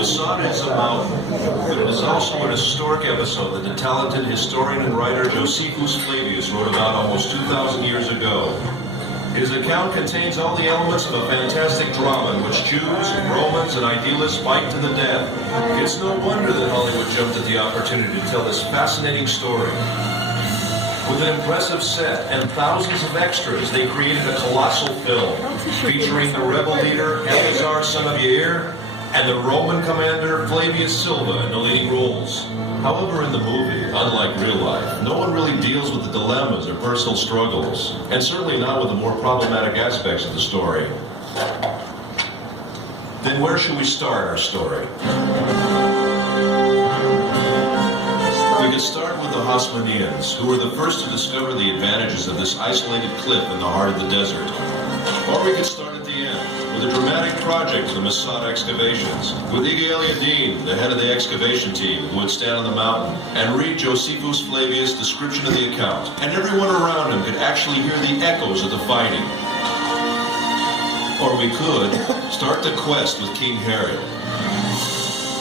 Massada is a mountain, but it is also an historic episode that the talented historian and writer Josephus Flavius wrote about almost 2,000 years ago. His account contains all the elements of a fantastic drama in which Jews, Romans, and idealists fight to the death. It's no wonder that Hollywood jumped at the opportunity to tell this fascinating story. With an impressive set and thousands of extras, they created a colossal film featuring the rebel leader Eleazar, son of Yair, and the Roman commander Flavius Silva in the leading roles. However, in the movie, unlike real life, no one really deals with the dilemmas or personal struggles, and certainly not with the more problematic aspects of the story. Then where should we start our story? We could start with the Hasmoneans, who were the first to discover the advantages of this isolated cliff in the heart of the desert. Or we could start at the end, with a dramatic project of the Massada excavations, with Ige Eliaddin, the head of the excavation team, who would stand on the mountain and read Josephus Flavius' description of the account, and everyone around him could actually hear the echoes of the fighting. Or we could start the quest with King Herod.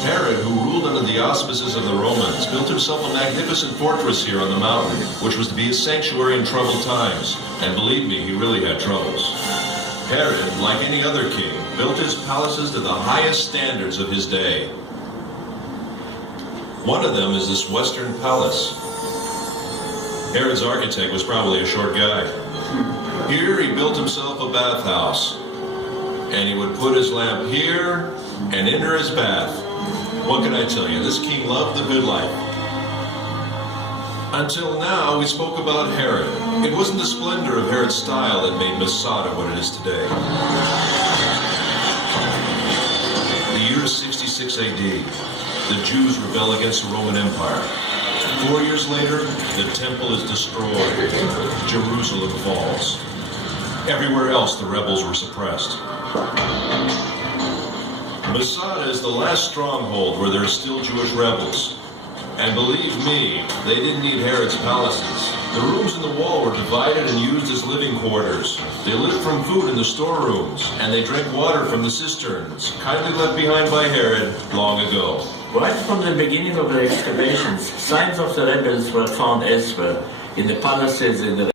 Herod, who ruled under the auspices of the Romans, built himself a magnificent fortress here on the mountain, which was to be his sanctuary in troubled times. And believe me, he really had troubles. Herod, like any other king, built his palaces to the highest standards of his day. One of them is this Western palace. Herod's architect was probably a short guy. Here he built himself a bathhouse, and he would put his lamp here and enter his bath. What can I tell you? This king loved the good life. Until now, we spoke about Herod. It wasn't the splendor of Herod's style that made Massada what it is today. The year is 66 AD. The Jews rebel against the Roman Empire. 4 years later, the temple is destroyed. Jerusalem falls. Everywhere else, the rebels were suppressed. Massada is the last stronghold where there are still Jewish rebels. And believe me, they didn't need Herod's palaces. The rooms in the wall were divided and used as living quarters. They lived from food in the storerooms, and they drank water from the cisterns, kindly left behind by Herod long ago. Right from the beginning of the excavations, signs of the rebels were found elsewhere, in the palaces, in the